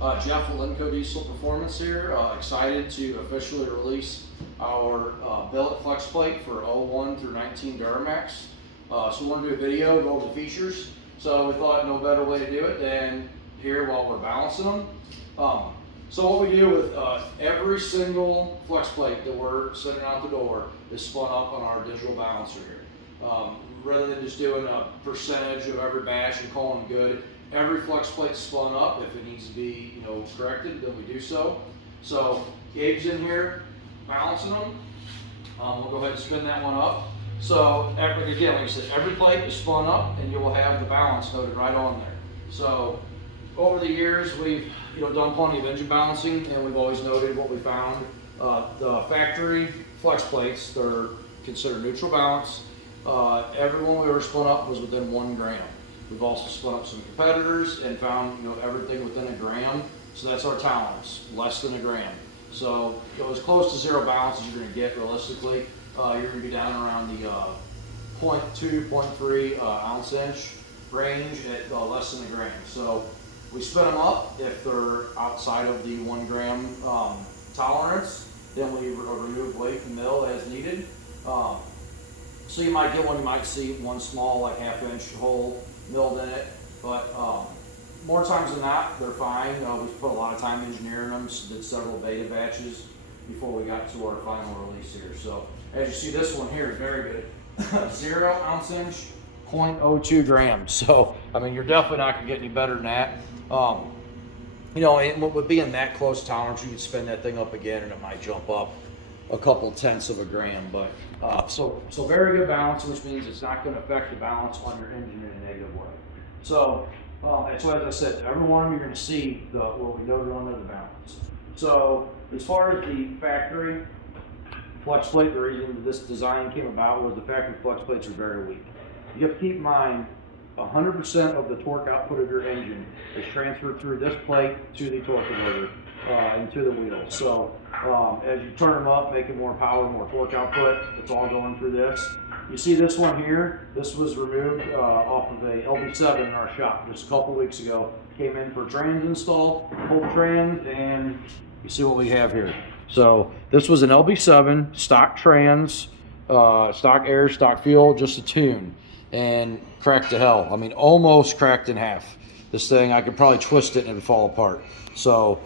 Jeff Walenko Diesel Performance here. Excited to officially release our Billet Flexplate for 01 through 19 Duramax. So we want to do a video, go over the features. So we thought no better way to do it than here while we're balancing them. So what we do with every single Flexplate that we're sending out the door is spun up on our digital balancer here. Rather than just doing a percentage of every batch and calling it good, every Flexplate is spun up. If it needs to be, corrected, then we do so. So Gabe's in here balancing them. We'll go ahead and spin that one up. So again, like I said, every plate is spun up, and you will have the balance noted right on there. So over the years, we've done plenty of engine balancing, and we've always noted what we found. The factory Flexplates, they're considered neutral balance. Every one we ever spun up was within 1 gram. We've also spun up some competitors and found everything within 1 gram. So that's our tolerance, less than 1 gram. So as close to zero balance as you're going to get realistically. You're going to be down around the 0.2, 0.3 ounce inch range at less than 1 gram. So we spin them up. If they're outside of the 1 gram tolerance, then we remove weight from the mill as needed. So you might get one, you might see one small, like 1/2 inch hole milled in it, but more times than not, they're fine. We've put a lot of time engineering them, so did several beta batches before we got to our final release here. So as you see, this one here is very good. 0 ounce inch, 0.02 grams. So, I mean, you're definitely not gonna get any better than that. And with being that close tolerance, you could spin that thing up again and it might jump up a couple tenths of a gram, but so very good balance, which means it's not going to affect the balance on your engine in a negative way. So that's why, as I said, every one of them you're going to see what we noted on the balance. So as far as the factory Flexplate, the reason this design came about was the factory Flexplates are very weak. You have to keep in mind 100% of the torque output of your engine is transferred through this plate to the torque converter and to the wheel. So as you turn them up, making more power, more torque output, it's all going through this. You see this one here, this was removed off of a LB7 in our shop just a couple weeks ago. Came in for trans install, pulled the trans, and you see what we have here. So this was an LB7, stock trans, stock air, stock fuel, just a tune, and cracked to hell. I mean, almost cracked in half. This thing, I could probably twist it and it would fall apart. So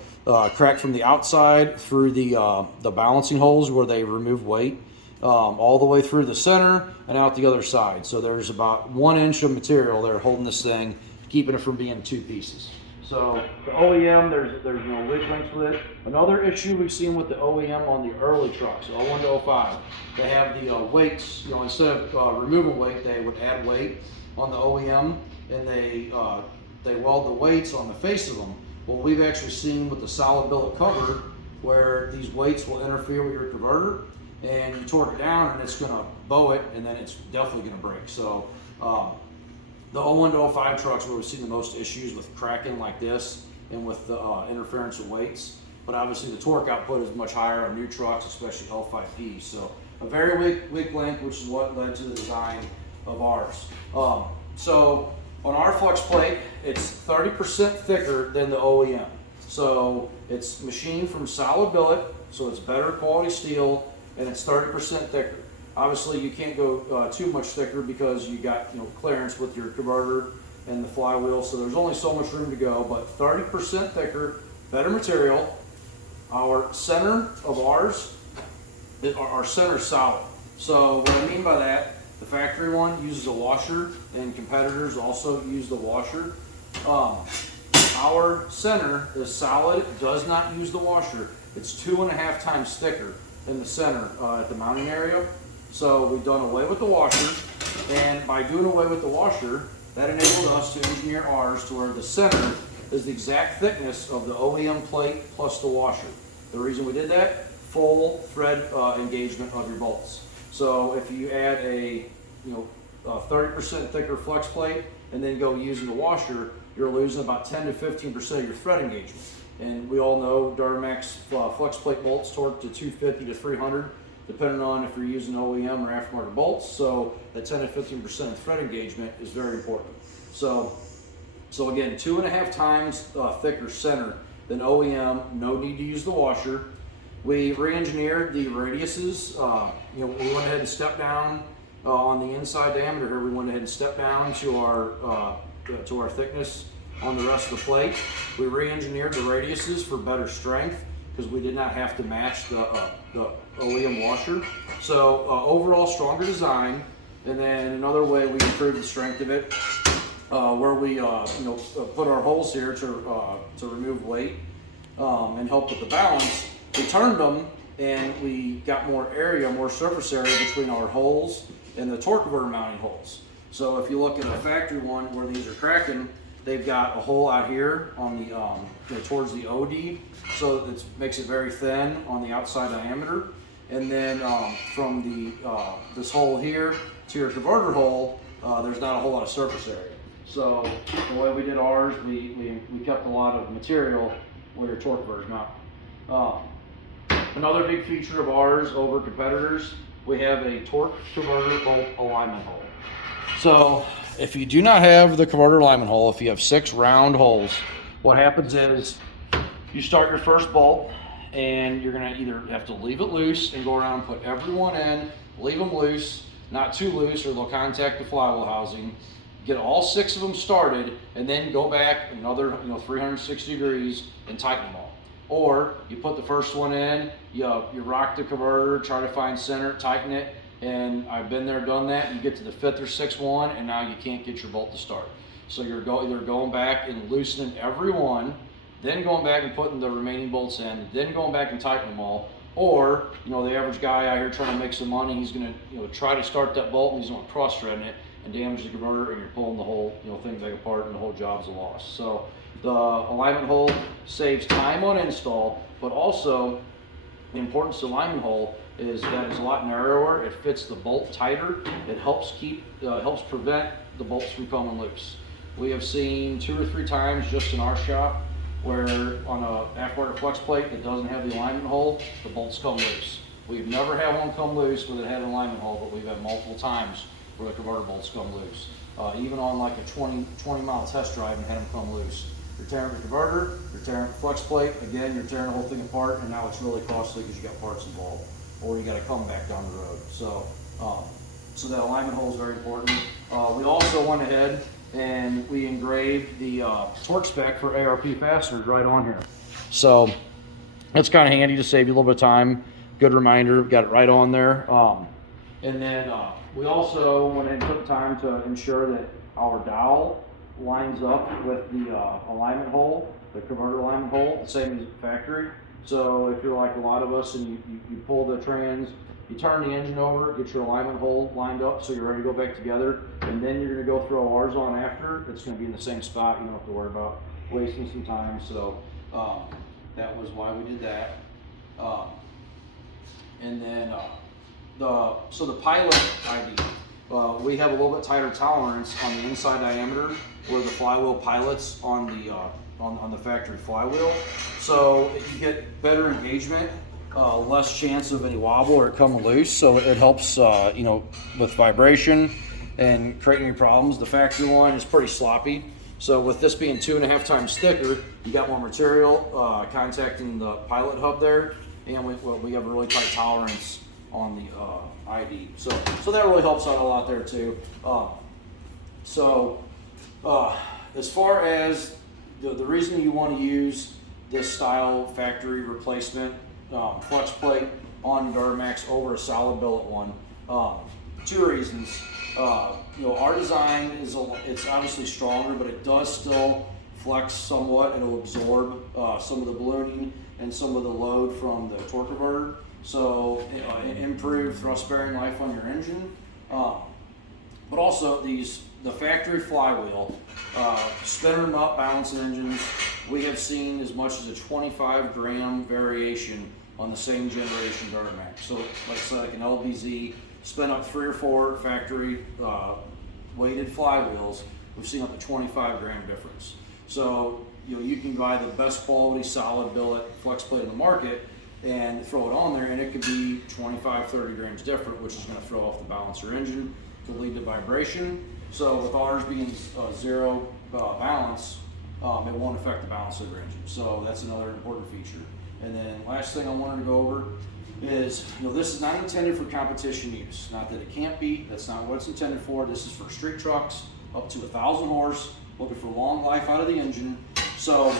cracked from the outside through the balancing holes where they remove weight, all the way through the center and out the other side. So there's about 1 inch of material there holding this thing, keeping it from being 2 pieces. So the OEM, there's no lid links with it. Another issue we've seen with the OEM on the early trucks, 01 to 05, they have the weights, instead of removing weight, they would add weight on the OEM, and they weld the weights on the face of them. Well, we've actually seen with the solid billet cover where these weights will interfere with your converter, and you torque it down and it's going to bow it, and then it's definitely going to break. So the 01 to 05 trucks where we've seen the most issues with cracking like this and with the interference of weights. But obviously the torque output is much higher on new trucks, especially L5P. So a very weak link, which is what led to the design of ours. So on our Flexplate, it's 30% thicker than the OEM. So it's machined from solid billet, so it's better quality steel, and it's 30% thicker. Obviously, you can't go too much thicker because you got clearance with your converter and the flywheel, so there's only so much room to go. But 30% thicker, better material. Our center of ours, our center's solid. So what I mean by that, the factory one uses a washer, and competitors also use the washer. Our center is solid, does not use the washer. It's 2.5 times thicker than the center at the mounting area. So we've done away with the washer, and by doing away with the washer, that enabled us to engineer ours to where the center is the exact thickness of the OEM plate plus the washer. The reason we did that, full thread engagement of your bolts. So if you add a 30% thicker flex plate and then go using the washer, you're losing about 10 to 15% of your thread engagement. And we all know Duramax flex plate bolts torque to 250 to 300, depending on if you're using OEM or aftermarket bolts. So that 10 to 15% of thread engagement is very important. So again, 2.5 times thicker center than OEM, no need to use the washer. We re-engineered the radiuses. We went ahead and stepped down on the inside diameter here. We went ahead and stepped down to our thickness on the rest of the plate. We re-engineered the radiuses for better strength because we did not have to match the OEM washer. So overall stronger design. And then another way we improved the strength of it, where we put our holes here to remove weight and help with the balance. We turned them and we got more area, more surface area between our holes and the torque converter mounting holes. So if you look at the factory one where these are cracking, they've got a hole out here on the towards the OD, so it makes it very thin on the outside diameter. And then from this hole here to your converter hole, there's not a whole lot of surface area. So the way we did ours, we kept a lot of material where your torque converters mount. Another big feature of ours over competitors, we have a torque converter bolt alignment hole. So if you do not have the converter alignment hole, if you have 6 round holes, what happens is you start your first bolt and you're gonna either have to leave it loose and go around and put every one in, leave them loose, not too loose or they'll contact the flywheel housing, get all 6 of them started, and then go back another 360 degrees and tighten them all. Or you put the first one in, you rock the converter, try to find center, tighten it, and I've been there, done that. You get to the 5th or 6th one, and now you can't get your bolt to start. So you're either going back and loosening every one, then going back and putting the remaining bolts in, then going back and tightening them all. Or the average guy out here trying to make some money, he's gonna try to start that bolt and he's gonna cross-threading it and damage the converter, and you're pulling the whole thing back apart, and the whole job's a loss. So the alignment hole saves time on install, but also the importance of the alignment hole is that it's a lot narrower. It fits the bolt tighter. It helps prevent the bolts from coming loose. We have seen 2 or 3 times just in our shop where on a aftermarket flex plate that doesn't have the alignment hole, the bolts come loose. We've never had one come loose where it had an alignment hole, but we've had multiple times where the converter bolts come loose. Even on like a 20-mile test drive and had them come loose. You're tearing the converter, you're tearing the flex plate, again, you're tearing the whole thing apart, and now it's really costly because you got parts involved, or you got to come back down the road. So, so that alignment hole is very important. We also went ahead and we engraved the torque spec for ARP fasteners right on here. So it's kind of handy to save you a little bit of time. Good reminder, got it right on there. And then we also went ahead and took time to ensure that our dowel lines up with the alignment hole, the converter alignment hole, the same as the factory. So if you're like a lot of us and you pull the trans, you turn the engine over, get your alignment hole lined up so you're ready to go back together, and then you're going to go throw ours on after. It's going to be in the same spot. You don't have to worry about wasting some time. So that was why we did that. And then the pilot ID, we have a little bit tighter tolerance on the inside diameter where the flywheel pilots on the factory flywheel. So you get better engagement, less chance of any wobble or it coming loose. So it helps, with vibration and creating any problems. The factory one is pretty sloppy. So with this being 2.5 times thicker, you got more material contacting the pilot hub there, and we have a really tight tolerance on the ID. So that really helps out a lot there too. As far as the reason you want to use this style factory replacement flex plate on Duramax over a solid billet one, 2 reasons. Our design it's obviously stronger, but it does still flex somewhat. It'll absorb some of the ballooning and some of the load from the torque converter. So improve thrust bearing life on your engine. But also the factory flywheel, spinning them up, balancing engines, we have seen as much as a 25-gram variation on the same generation Duramax. So like an LBZ, spin up 3 or 4 factory weighted flywheels, we've seen up to 25-gram difference. So you can buy the best quality solid billet flex plate in the market and throw it on there, and it could be 25-30 grams different, which is going to throw off the balancer engine, could lead to vibration. So with ours being 0 balance, it won't affect the balance of your engine. So that's another important feature. And then last thing I wanted to go over is, this is not intended for competition use. Not that it can't be, that's not what it's intended for. This is for street trucks up to 1,000 horse, looking for long life out of the engine. So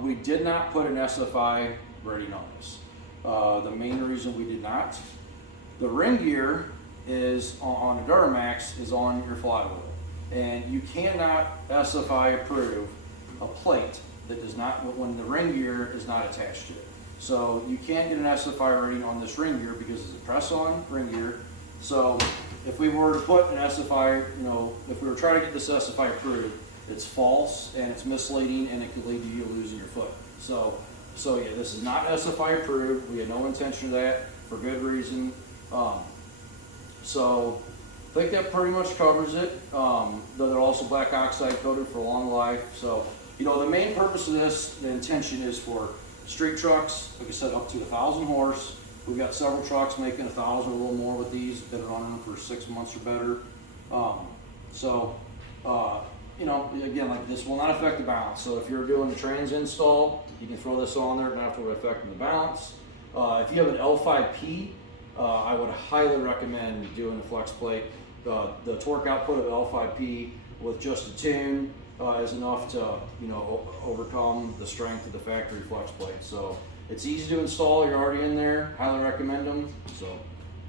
we did not put an SFI rating on this. The main reason we did not, the ring gear is on the Duramax is on your flywheel. And you cannot SFI approve a plate that does not, when the ring gear is not attached to it. So you can't get an SFI rating on this ring gear because it's a press-on ring gear. So if we were to put an SFI, if we were trying to get this SFI approved, it's false and it's misleading and it could lead to you losing your foot. So yeah, this is not SFI approved. We had no intention of that for good reason. So I think that pretty much covers it. They're also black oxide coated for long life. So, the main purpose of this, the intention is for street trucks, like I said, up to 1,000 horse. We've got several trucks making 1,000 or a little more with these, been running them for 6 months or better. Again, like this will not affect the balance. So if you're doing a trans install, you can throw this on there, not have to affect the balance. If you have an L5P, I would highly recommend doing the Flexplate. The torque output of L5P with just a tune is enough to overcome the strength of the factory Flexplate. So it's easy to install. You're already in there. Highly recommend them. So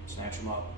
snatch them up.